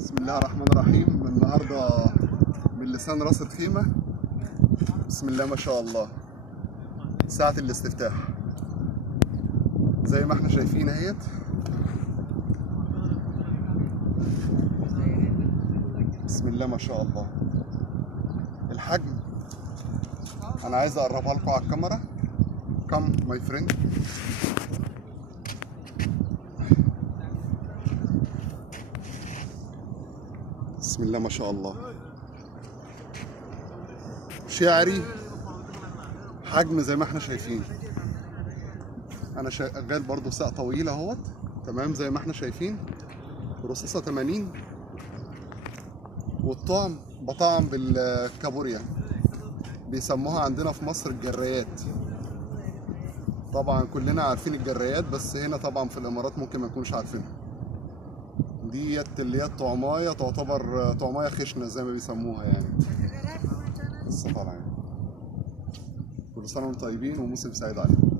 بسم الله الرحمن الرحيم. النهارده من لسان راس الخيمة. بسم الله ما شاء الله. ساعة الاستفتاح زي ما احنا شايفين اهيت. بسم الله ما شاء الله. الحجم انا عايز اقربها لكم على الكاميرا. كم ماي فريند. بسم الله ما شاء الله. شعري حجم زي ما احنا شايفين. انا شغال برضو ساق طويله اهوت، تمام زي ما احنا شايفين. رصاصه 80. والطعم بطعم بالكابوريا، بيسموها عندنا في مصر الجرايات. طبعا كلنا عارفين الجرايات، بس هنا طبعا في الامارات ممكن ما يكونوش عارفينها. ديت اللي هي الطعمايه، تعتبر طعمايه خشنه زي ما بيسموها يعني. لسه طالعه يعني. كل سنه وانتم طيبين وموسم سعيد عليكم.